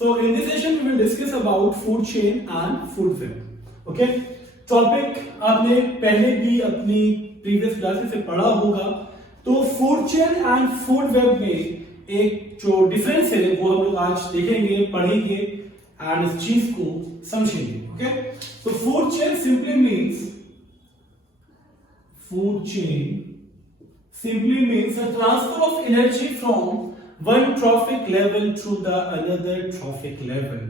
So in this session we will discuss about food chain and food web. Okay? Topic आपने पहले भी अपनी previous classes से पढ़ा होगा. तो food chain and food web में एक जो डिफरेंस है वो हम लोग आज देखेंगे, पढ़ेंगे एंड इस चीज को समझेंगे. ओके? तो food chain simply means a transfer of energy from one trophic level to the another trophic level.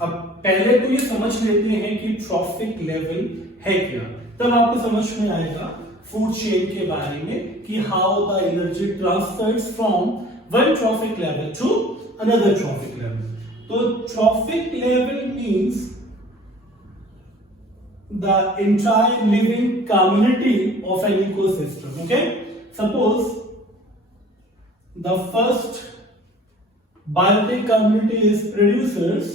अब पहले तो ये समझ लेते हैं कि ट्रॉफिक लेवल है क्या, तब आपको समझ में आएगा फूड चेन के बारे में कि how the energy transfers from one trophic level to another trophic level. तो trophic level means the entire living community of an ecosystem. Okay, suppose the first biotic community is producers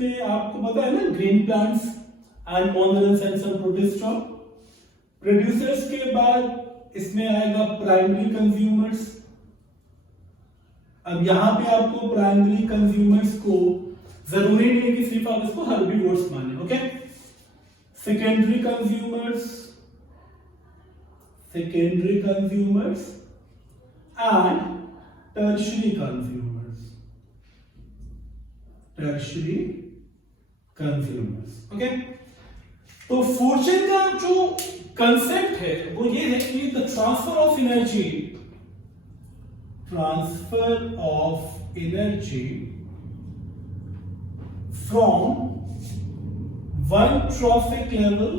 में आपको पता है ना, green plants and monerans and some protista. Producers के बाद इसमें आएगा प्राइमरी कंज्यूमर्स. अब यहां पे आपको प्राइमरी कंज्यूमर्स को जरूरी नहीं है कि सिर्फ आप इसको हर्बीवोर्स माने. Okay, secondary consumers and tertiary consumers. Okay, तो फूड चेन का जो कंसेप्ट है वो ये है कि the transfer of energy from one trophic level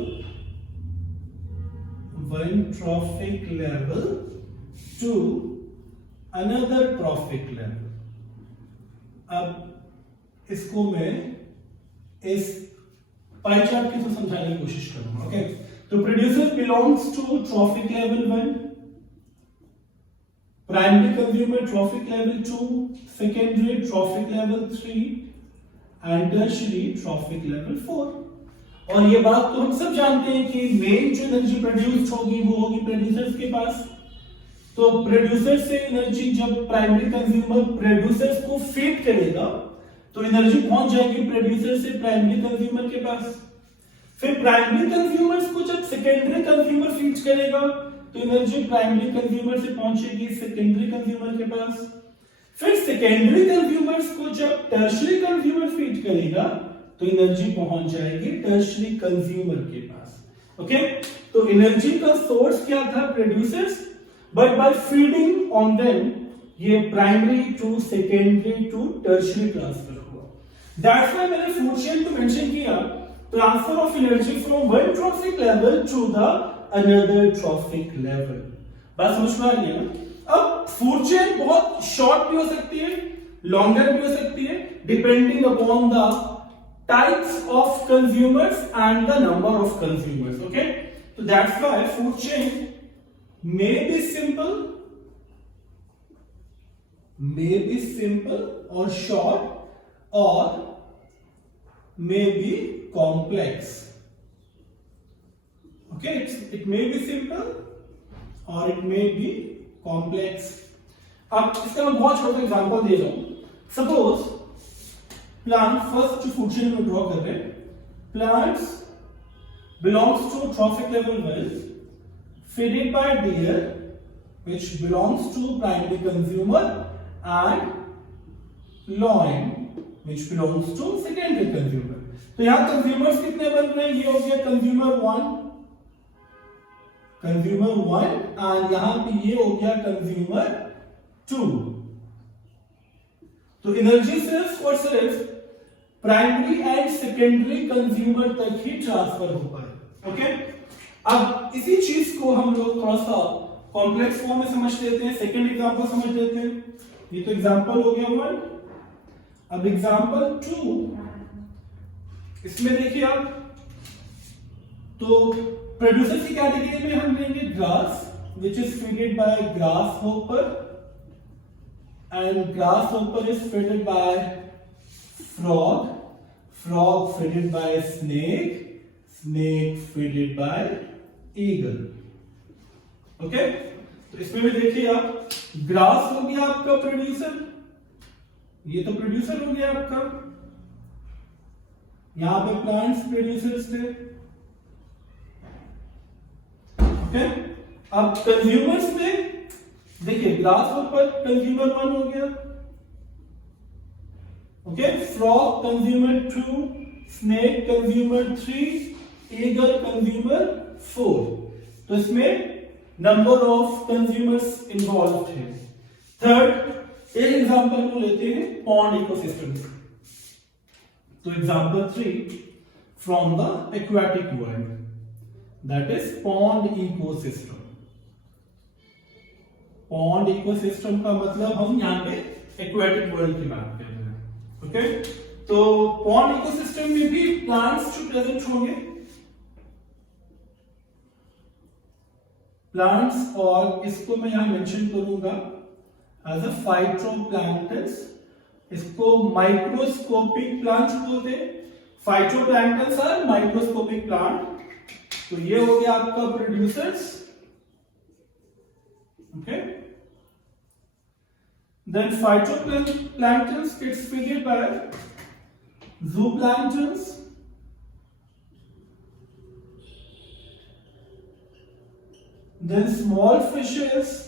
to another trophic level. अब इसको मैं इस पाई चार्ट के थ्रू समझाने की कोशिश करूंगा. ओके, तो producer belongs to trophic level 1, primary consumer trophic level 2, secondary trophic level 3 and tertiary trophic level 4. और ये बात तो हम सब जानते हैं कि मेन जो एनर्जी प्रोड्यूस होगी वो होगी प्रोड्यूसर्स के पास. तो प्रोड्यूसर से एनर्जी जब प्राइमरी कंज्यूमर प्रोड्यूसर्स को फीड करेगा तो एनर्जी पहुंच जाएगी प्रोड्यूसर से प्राइमरी कंज्यूमर के पास. फिर प्राइमरी कंज्यूमर्स को जब सेकेंडरी कंज्यूमर फीड करेगा तो एनर्जी प्राइमरी कंज्यूमर से पहुंचेगी सेकेंडरी कंज्यूमर के पास. फिर सेकेंडरी कंज्यूमर्स को जब टर्शियरी कंज्यूमर फीड करेगा तो एनर्जी पहुंच जाएगी टर्शियरी कंज्यूमर के पास. ओके, तो एनर्जी का सोर्स क्या था? Producers, but by feeding on them ये primary to secondary to tertiary transfer हुआ. दैट्स व्हाई मैंने फूड चेन को मेंशन किया, transfer of energy from one trophic level to the another trophic level. बात समझ में आ गई ना? अब फूड चेन बहुत शॉर्ट भी हो सकती है, लॉन्गर भी हो सकती है, depending upon the types of consumers and the number of consumers. Okay, तो that's why food chain may be simple or short or may be complex. Okay, it may be simple or it may be complex. अब इसका मैं बहुत छोटा example दे रहा हूं. Suppose plant, first जो फूड चेन में ड्रॉ कर रहे हैं, plants belongs to trophic level 1, fed by deer which belongs to primary consumer and loin which belongs to secondary consumer. तो यहां कंज्यूमर्स कितने बन रहे हैं? ये हो गया कंज्यूमर 1 एंड यहां पे ये हो गया कंज्यूमर 2. तो एनर्जी सिर्फ और सिर्फ प्राइमरी एंड सेकेंडरी कंज्यूमर तक ही ट्रांसफर हो पाए. ओके, अब इसी चीज को हम लोग थोड़ा सा कॉम्प्लेक्स फॉर्म में समझ लेते हैं. सेकंड एग्जांपल समझ लेते हैं. ये तो एग्जांपल हो गया 1. अब एग्जांपल 2, इसमें देखिए आप, तो प्रोड्यूसर की कैटेगरी में हम लेंगे grass which is feeded by grasshopper and grasshopper is feeded by frog feeded by snake fed by eagle. Okay, तो इसमें भी देखिए आप, ग्रास हो गया आपका प्रोड्यूसर ये तो प्रोड्यूसर हो गया आपका, यहां पे प्लांट्स प्रोड्यूसर्स थे। ओके, अब कंज्यूमर्स थे, देखिए ग्रास ऊपर कंज्यूमर 1 हो गया। Okay, frog consumer 2, snake consumer 3, eagle consumer 4। तो इसमें नंबर ऑफ कंज्यूमर्स इन्वॉल्व है। थर्ड, एक एग्जांपल को लेते हैं पॉन्ड इकोसिस्टम। तो example 3 from the aquatic world, that is pond ecosystem. Pond ecosystem का मतलब हम यहां पे एक्वेटिक वर्ल्ड की बात कर रहे हैं। ओके, तो पॉन्ड इकोसिस्टम में भी प्लांट्स जो प्रेजेंट होंगे, प्लांट्स, और इसको मैं यहां मेंशन करूंगा एज अ फाइटोप्लैंक्टन्स। इसको माइक्रोस्कोपिक प्लांट्स बोलते हैं। Phytoplanktons are microscopic plant. तो ये हो गया आपका producers. Okay, then phytoplanktons gets figured by zooplanktons, then small fishes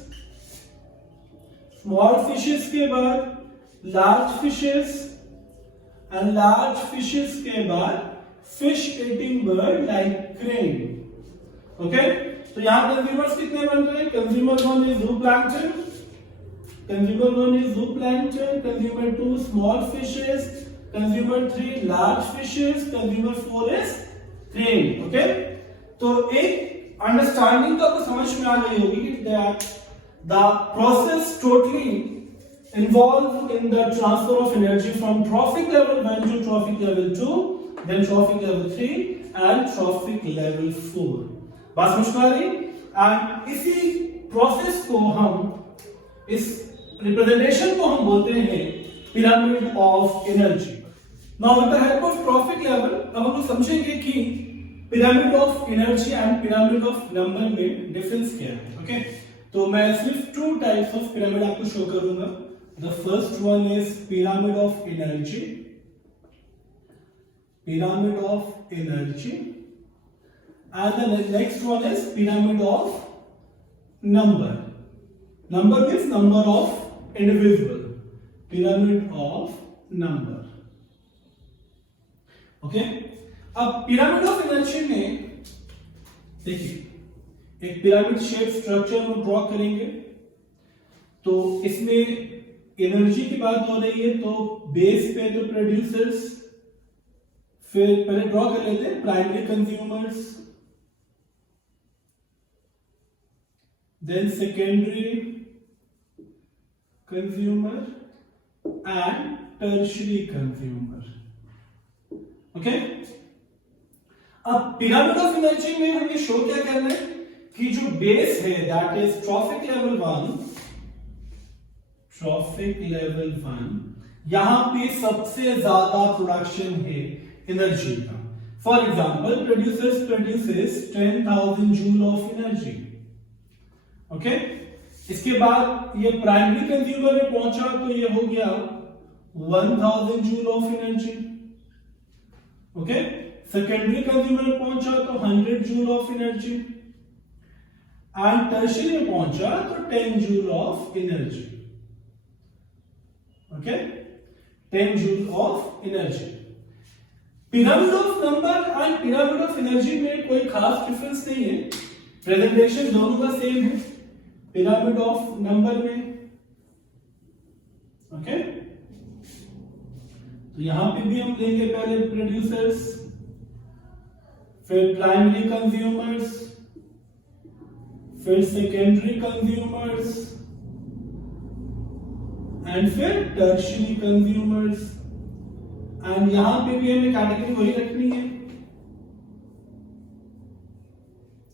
के बाद large fishes, and large fishes के बाद fish eating bird like crane. Okay, तो यहां कंज्यूमर्स कितने बन रहे हैं? Consumer 1 is zooplankton, consumer 1 is zooplankton, consumer 2 small fishes, consumer 3 large fishes, consumer 4 is crane. Okay, तो एक अंडरस्टैंडिंग तो आपको समझ में आ गई होगी that the process totally involved in the transfer of energy from trophic level 1 to trophic level 2, then trophic level 3 and trophic level 4। बात समझ में आ रही? एंड इसी प्रोसेस को हम, इस रिप्रेजेंटेशन को हम बोलते हैं pyramid of energy. Now with the help of trophic level अब हम लोग समझेंगे कि pyramid of energy and pyramid of number में डिफरेंस क्या है। ओके, तो मैं सिर्फ 2 टाइप्स ऑफ पिरामिड आपको शो करूंगा। The first one is pyramid of energy, pyramid of energy, and the next one is pyramid of number. Number means number of individual, pyramid of number. Okay, अब pyramid of energy में देखिए एक pyramid shape structure हम draw करेंगे। तो इसमें energy की बात हो रही है, तो बेस पे तो प्रोड्यूसर्स, फिर पहले ड्रॉ कर लेते हैं primary consumers, then secondary consumer and tertiary consumer. Okay, अब पिरामिड ऑफ एनर्जी में हमें शो क्या करना है कि जो बेस है that is traffic level 1, traffic level 1, यहां पे सबसे ज्यादा प्रोडक्शन है एनर्जी का। For example producers produces 10,000 joule of energy. Okay, इसके बाद ये प्राइमरी कंज्यूमर में पहुंचा तो ये हो गया 1000 joule of energy. Okay, secondary consumer में पहुंचा तो 100 joule of energy, and tertiary में पहुंचा तो 10 joule of energy. Okay, 10 joule of energy. Pyramid of number and pyramid of energy में कोई खास डिफरेंस नहीं है, प्रेजेंटेशन दोनों का सेम है पिरामिड ऑफ नंबर में। ओके, तो यहां पे भी हम लेंगे पहले प्रोड्यूसर्स, फिर प्राइमरी कंज्यूमर्स, फिर सेकेंडरी कंज्यूमर्स एंड फिर टर्शियरी कंज्यूमर्स। एंड यहां पे भी हमें कैटेगरी वही रखनी है।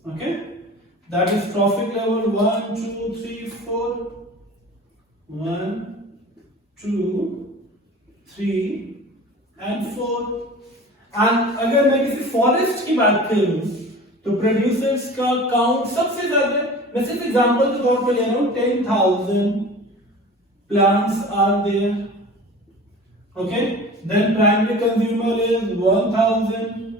Okay, that is traffic level 1 2 3 4, 1 2 3 and 4। And अगर मैं किसी फॉरेस्ट की बात करूं तो प्रोड्यूसर्स का काउंट सबसे ज्यादा, मैं सिर्फ एग्जांपल के तौर पर ले रहा हूं, 10,000 plants are there. Okay, then primary consumer is 1000.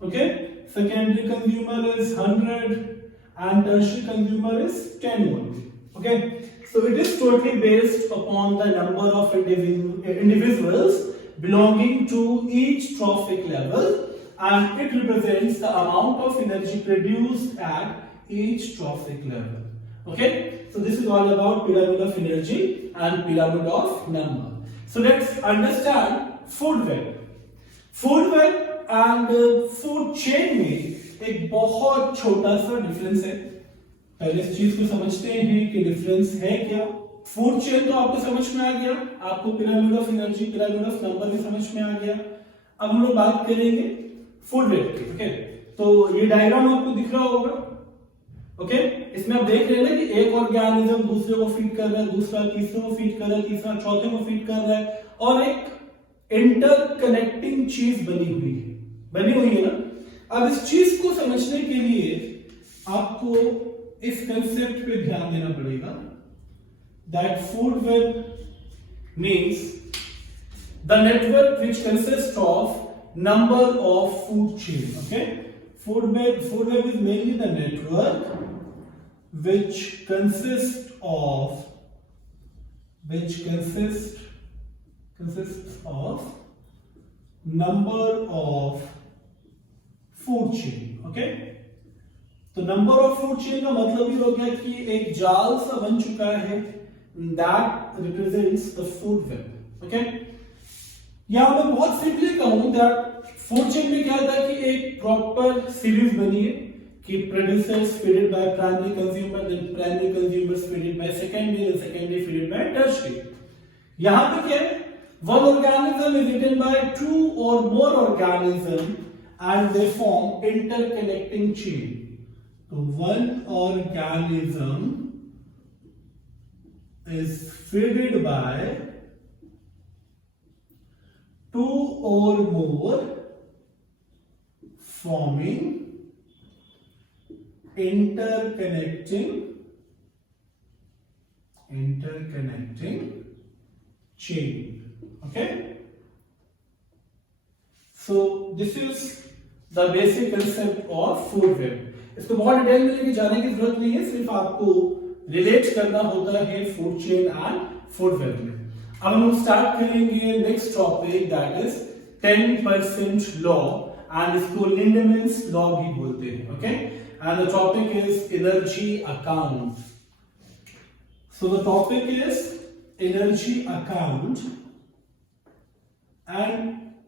Okay, secondary consumer is 100 and tertiary consumer is 10 only. Okay, so it is totally based upon the number of individuals belonging to each trophic level, and it represents the amount of energy produced at each trophic level. Okay, so this is all about pyramid of energy and pyramid of number. So let's understand food web. Food web and food chain में एक बहुत छोटा सा difference है. पहले इस चीज को समझते हैं कि डिफरेंस है क्या. फूड चेन तो आपको समझ में आ गया, आपको pyramid of energy, pyramid of number भी समझ में आ गया. अब हम लोग बात करेंगे फूड वेब की. ओके, तो ये डायग्राम आपको दिख रहा होगा. ओके, इसमें आप देख रहे हैं कि एक ऑर्गेनिज्म दूसरे को फीड कर रहा है, दूसरा तीसरे को फीड कर रहा है, तीसरा चौथे को फीड कर रहा है, और एक इंटरकनेक्टिंग चीज बनी हुई है ना. अब इस चीज को समझने के लिए आपको इस कंसेप्ट पे ध्यान देना पड़ेगा. That food web means the network which consist of number of food chain. Okay, food web is mainly the network which consists of number of food chain. Okay, तो नंबर ऑफ फूड चेन का मतलब ही हो गया कि एक जाल सा बन चुका है. That represents the food web. Okay, यहां मैं बहुत सिंपली कहूं दैट फूड चेन में क्या था कि एक प्रॉपर सीरीज बनी है कि producers feeded by primary consumer, then primary consumers feeded by secondary, and secondary feeded by tertiary. यहां पे क्या है, one organism is eaten by two or more organisms and they form interconnecting chain. So one organism is fed by two or more, forming interconnecting chain. Okay, so this is the basic concept of food web. इसको बहुत detail में लेके जाने की जरूरत नहीं है, सिर्फ आपको रिलेट करना होता है food chain and food web में. अब हम स्टार्ट करेंगे next topic, that is 10% law, and इसको लिंडमैन्स लॉ भी बोलते हैं. Okay, and the topic is energy account. So the topic is energy account, and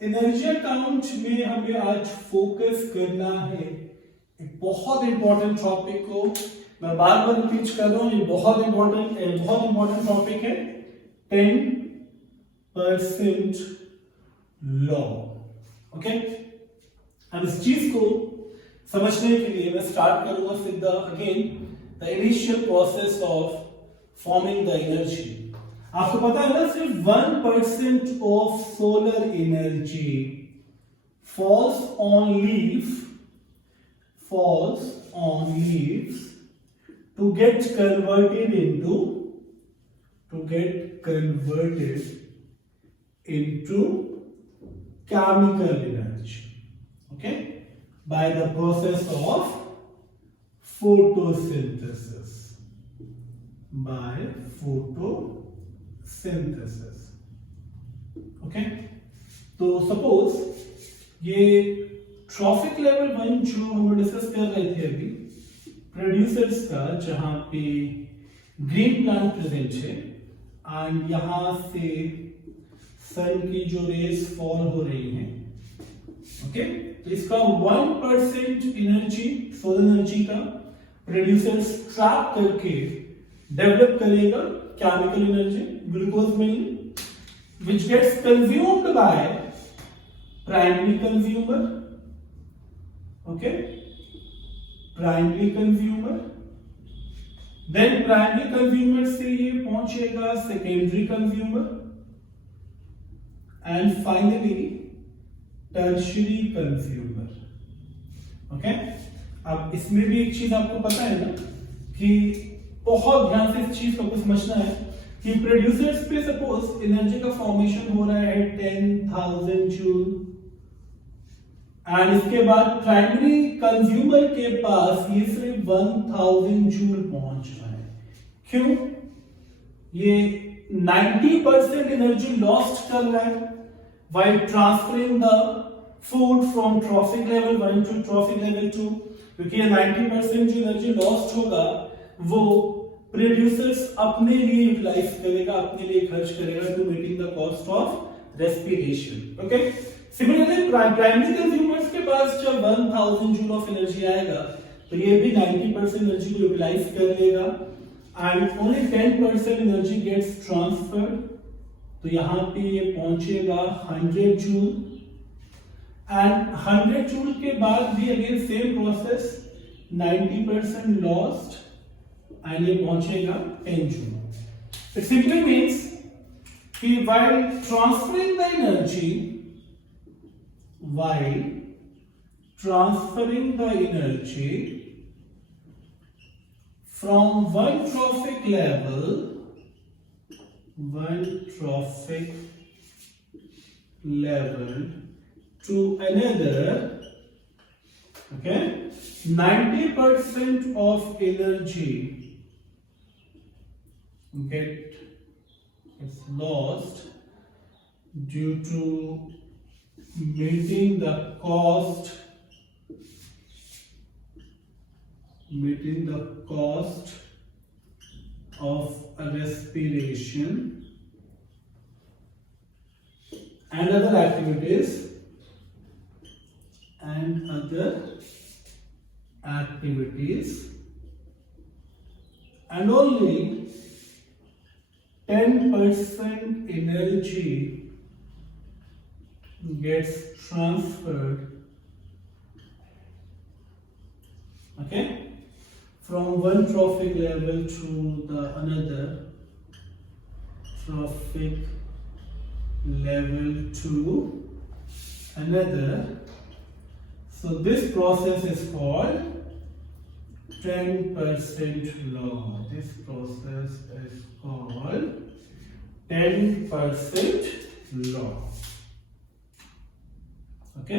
energy account में हमें आज फोकस करना है एक बहुत इंपॉर्टेंट टॉपिक को. मैं बार बार रिपीट कर रहा हूं, ये बहुत इंपॉर्टेंट टॉपिक है, 10% लॉ. ओके, अब इस चीज को समझने के लिए मैं स्टार्ट करूंगा with the initial process of forming the energy. आपको पता है ना, सिर्फ 1% of solar energy falls on leaves to get converted into chemical energy. Okay, by the process of photosynthesis. Okay, तो सपोज ये ट्रॉफिक लेवल 1 जो हम डिस्कस कर रहे थे अभी, प्रोड्यूसर्स का, जहां पे ग्रीन प्लांट प्रेजेंट है एंड यहां से सन की जो रेज फॉल हो रही हैं. ओके, तो इसका 1% एनर्जी, सोलर एनर्जी का प्रोड्यूसर्स ट्रैप करके डेवलप करेगा chemical energy, glucose mill, which gets consumed by primary consumer. Okay, primary consumer, then primary consumer से ये पहुंचेगा secondary consumer, and finally tertiary consumer. Okay, अब इसमें भी एक चीज आपको पता है ना कि बहुत ध्यान से इस चीज को समझना है. कि प्रोड्यूसर्स पे सपोज एनर्जी का फॉर्मेशन हो रहा है 10,000 जूल एंड इसके बाद प्राइमरी कंज्यूमर के पास ये सिर्फ 1000 जूल पहुंच रहा है। क्यों? ये 90% एनर्जी लॉस्ट कर रहा है while transferring the food from trophic level 1 to trophic level 2, क्योंकि ये 90% जो एनर्जी लॉस्ट होगा वो प्रोड्यूसर्स अपने लिए यूटिलाइज करेगा, अपने लिए खर्च करेगा to meeting the cost of respiration. Okay, similarly primary consumers के पास जब 1000 जूल ऑफ एनर्जी आएगा तो ये भी 90% एनर्जी को यूटिलाइज कर लेगा and only 10% energy gets transferred. तो यहां पे ये पहुंचेगा 100 जूल एंड 100 जूल के बाद भी again same process 90% lost and ये पहुंचेगा 10 जूल। इट सिंपली मींस कि while transferring the energy from one trophic level to another, okay, 90% of energy gets lost due to meeting the cost of a respiration and other activities and only 10% energy gets transferred, okay, from one trophic level to the another trophic level to another. So this process is called 10% law. This process is called 10% law. Okay,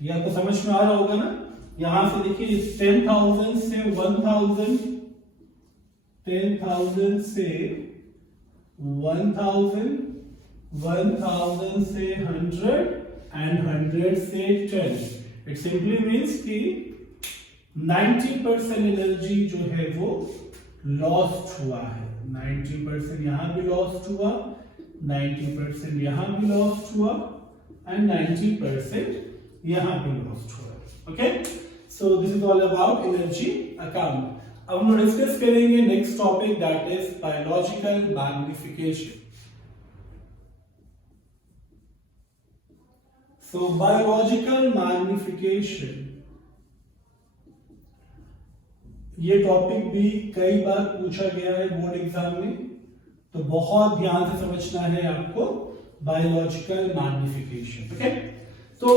ये आपको समझ में आ रहा होगा ना। यहां से देखिए 10,000 से 1000, 10,000 से 1000, 1000 से 100 एंड 100 से 10। इट सिंपली मीन्स कि 90% एनर्जी जो है वो लॉस्ट हुआ है। 90% यहां भी लॉस्ट हुआ, 90% यहां भी लॉस्ट हुआ एंड 90% यहां भी लॉस्ट हुआ। Okay, so this is all about energy account. अब हम डिस्कस करेंगे next topic, that is biological magnification. So biological magnification, ये टॉपिक भी कई बार पूछा गया है बोर्ड एग्जाम में, तो बहुत ध्यान से समझना है आपको बायोलॉजिकल मैग्निफिकेशन। ओके, तो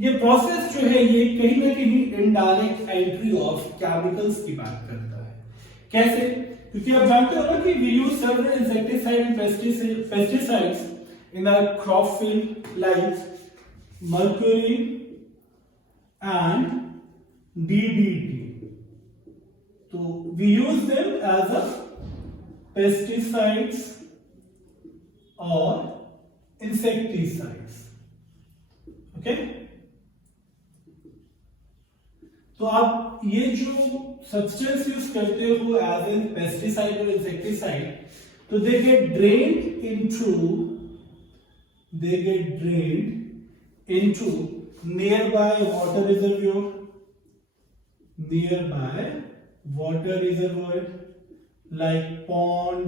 ये प्रोसेस जो है ये कहीं ना कहीं इनडायरेक्ट एंट्री ऑफ केमिकल्स की बात करता है। कैसे? क्योंकि आप जानते हो ना कि we use several insecticide and pesticides in the crop field like mercury and DDT। तो we use them as a pesticides or insecticides। Okay, तो आप ये जो सब्सटेंस यूज करते हो एज एन पेस्टिसाइड और इंसेक्टिसाइड, तो they get drained into nearby water reservoir like pond,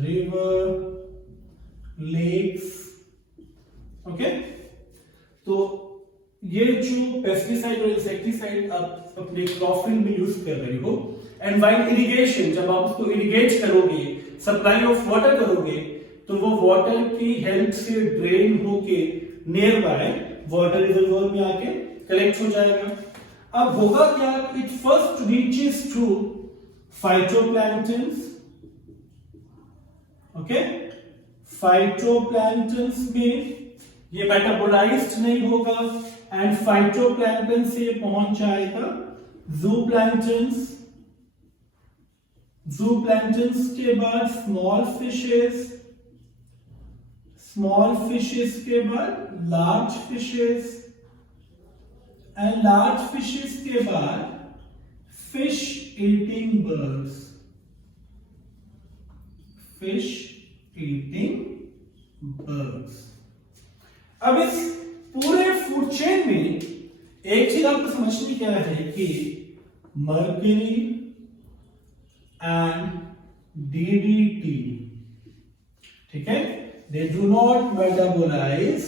river, lakes। Okay, तो ये जो पेस्टिसाइड और इंसेक्टिसाइड आप अपने क्रॉप फील्ड में यूज कर रहे हो, एंड व्हाइल इरिगेशन, जब आप उसको इरिगेट करोगे, सप्लाई ऑफ वाटर करोगे, तो वो वाटर की हेल्प से ड्रेन होके नियर बाय वाटर रिजर्वोयर में आके कलेक्ट हो जाएगा। अब होगा क्या, it first reaches to phytoplanktons, okay, phytoplanktons में ये मेटाबोलाइज्ड नहीं होगा एंड फाइटोप्लैंक्टन से पहुंच जाएगा जूप्लैंक्टन्स, जूप्लैंक्टन्स के बाद स्मॉल फिशेस, स्मॉल फिशेस के बाद large fishes and large fishes के बाद fish eating birds, fish eating birds. अब इस पूरे फूड चेन में एक चीज आपको समझनी क्या है कि मर्क्यूरी एंड डीडीटी, ठीक है, they do not metabolise,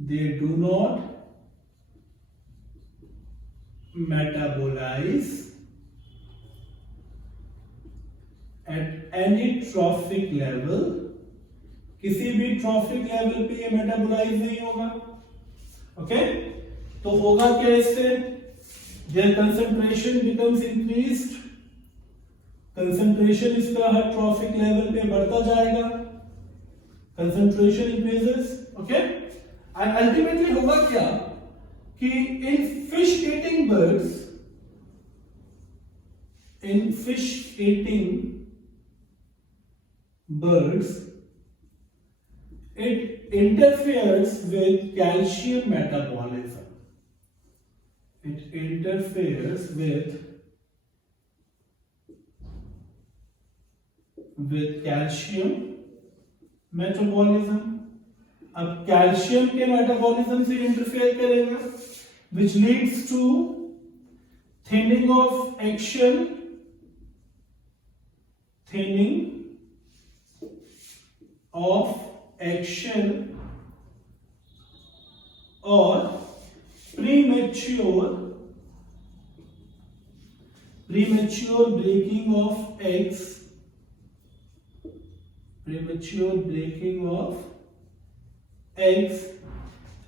they do not metabolize at any trophic level, किसी भी ट्रॉफिक लेवल पे ये मेटाबोलाइज नहीं होगा, ओके। तो होगा क्या इससे, there concentration becomes increased, concentration इसका हर ट्रॉफिक लेवल पे बढ़ता जाएगा, concentration increases, okay. And ultimately होगा क्या कि in fish eating birds, in fish eating birds, it interferes with calcium metabolism, it interferes with calcium metabolism। अब कैल्शियम के metabolism से इंटरफेयर करेगा, which leads to thinning of eggshell, thinning of eggshell or premature breaking of eggs, premature breaking of eggs,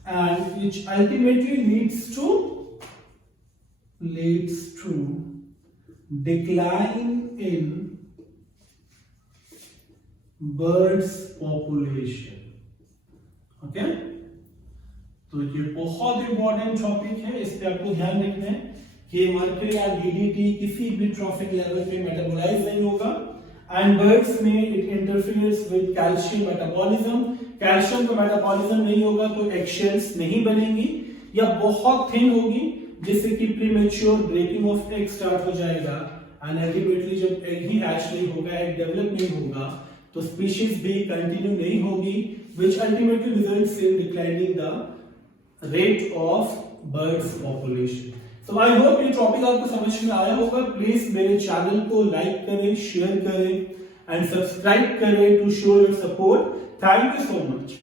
and which ultimately leads to decline in birds population, okay. तो ये बहुत important topic है, इस पे आपको ध्यान रखना है कि मर्क्यूरी या डीडीटी किसी भी ट्रॉफिक लेवल पे मेटाबोलाइज नहीं होगा एंड बर्ड्स में it interferes with calcium metabolism, calcium का मेटाबॉलिज्म नहीं होगा तो एगशेल्स नहीं बनेंगी या बहुत थिन होगी, जिससे कि premature breaking of egg start हो जाएगा एंड अल्टीमेटली जब एग ही हैच नहीं होगा, एग डेवलप नहीं होगा, तो स्पीशीज भी कंटिन्यू नहीं होगी, which ultimately results in declining the rate of birds population. तो आई होप ये टॉपिक आपको समझ में आया होगा। प्लीज मेरे चैनल को लाइक करें, शेयर करें एंड सब्सक्राइब करें to show your support. Thank you so much.